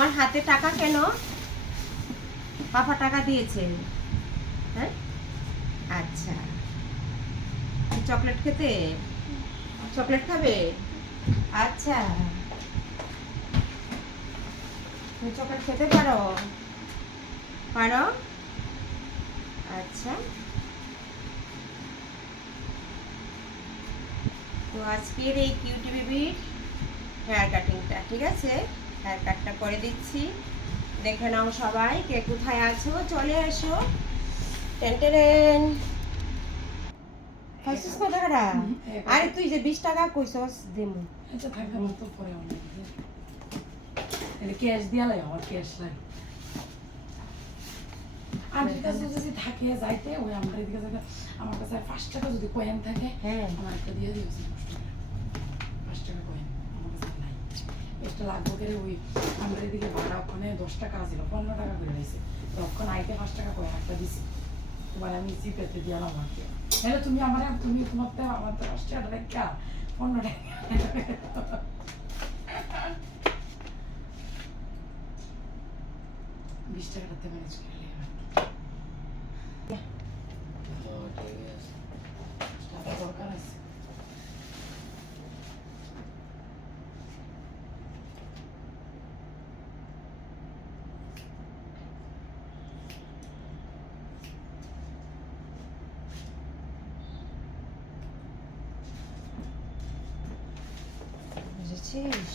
তোমার হাতে টাকা কেন? পাপা টাকা দিয়েছে? হ্যাঁ, আচ্ছা। চকলেট খেতে? চকলেট খাবে? আচ্ছা, তুমি চকলেট খেতে পারো? পারো? আচ্ছা। তো আজকের এই কিউটি বেবির হেয়ার কাটিংটা, ঠিক আছে? হেয়ার কাটটা করে দিচ্ছি, দেখে নাও সবাই। কে কোথায় আছো চলে এসো। Ten ten. খাইছিস কত টাকা? আরে তুই যে 20 টাকা কইছস দেমু। এটা থাকবে মতো পরে অনেক এটা ক্যাশ দিয়া লাই আমার ক্যাশ লাই আর যেটা যদি থাকে যাইতে ওই আমরা এদিকে যাইতে আমার কাছে 5 টাকা যদি কয়েন থাকে হ্যাঁ, আমার একটা দিয়ে দিয়েছি 5 টাকা কয়েন আমার কাছে নাই এটা লাগবে করে ওই আমরা এদিকে ভাড়া ওখানে 10 টাকা ছিল 15 টাকা করে দিয়েছে তখন আইতে 5 টাকা কয়েন একটা দিছি তোমার আমি জিপেতে দিয়ে আমার হ্যালো তুমি আমার তুমি তোমার তো আমার তো 5 টাকা রেখা 15 টাকা 20 টাকাতে ম্যানেজ করে নিলাম দরকার আছে বুঝেছিস?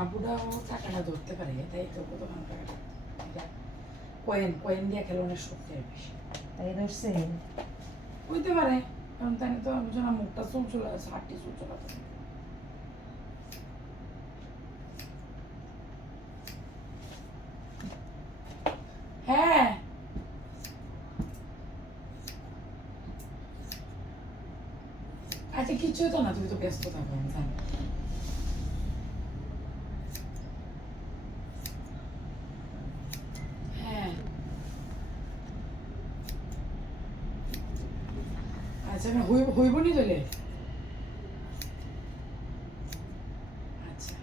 আবুরাও টাকাটা ধরতে পারে তাই তো প্রথম টাকাটা কয়েন কয়েন দিয়ে খেলে অনেক শক্তি হয় বেশি তাই ধরছে? হইতে পারে কারণ তাই তো আমি জানা মুখটা চুল চলে আছে হাঁটি চুল চলে আছে হ্যাঁ আচ্ছা কিচ্ছু তো না তুমি তো ব্যস্ত থাকো আমি জানি হ্যাঁ আচ্ছা আমি হইব নি তোলে আচ্ছা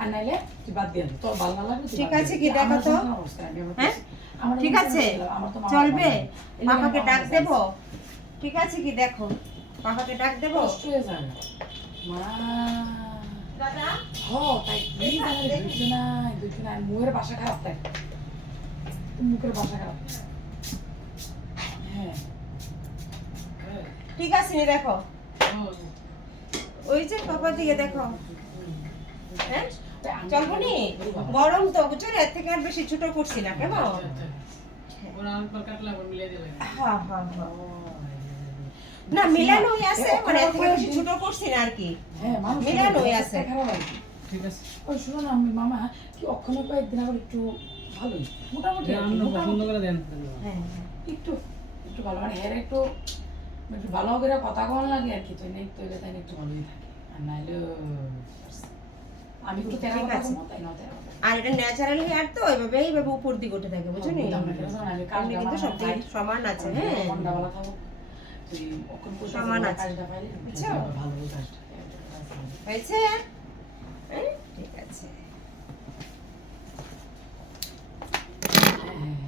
আর নাইলে তুই বাদ দিয়ে তোর ভালো না লাগবে ঠিক আছে কি দেখো তো? হ্যাঁ, ঠিক আছে চলবে? পাপাকে ডাক দেব? ঠিক আছে কি দেখো, পাপাকে ডাক দেব? কষ্ট হয়ে যায় মা দাদা হ তাই কি জানি দুইজন নাই মুখের ভাষা খারাপ তাই মুখের ভাষা খারাপ হ্যাঁ ঠিক আছে নি দেখো, ওই যে পাপার দিকে দেখো। হ্যাঁ, চলবো নি? গরম তো বুঝছো, এর থেকে আর বেশি ছোট করছি না কেন? হ্যাঁ হ্যাঁ হ্যাঁ, না মিলানোই আছে, মানে এর থেকে বেশি ছোট করছি না আর কি। হ্যাঁ মিলানোই আছে। ঠিক আছে ওই শুনো না আমি মামা কি অক্ষণে কয়েকদিন আবার একটু ভালোই মোটামুটি হ্যাঁ একটু একটু ভালো মানে হের একটু একটু ভালো করে কথা কম লাগে আর কি তুই নেই তৈলে তাই একটু ভালোই থাকে আর নাইলে আমি একটু তেরা কথা বলবো তাই না তেরা আর এটা ন্যাচারাল হেয়ার তো এইভাবে উপর দিকে উঠে থাকে বুঝছো নি? এমনি কিন্তু সব দিক সমান আছে। হ্যাঁ ভালো থাকো তুই অক্ষণ সমান আছে, কাজটা পাইলে বুঝছো? ভালো কাজটা হয়েছে? ঠিক আছে।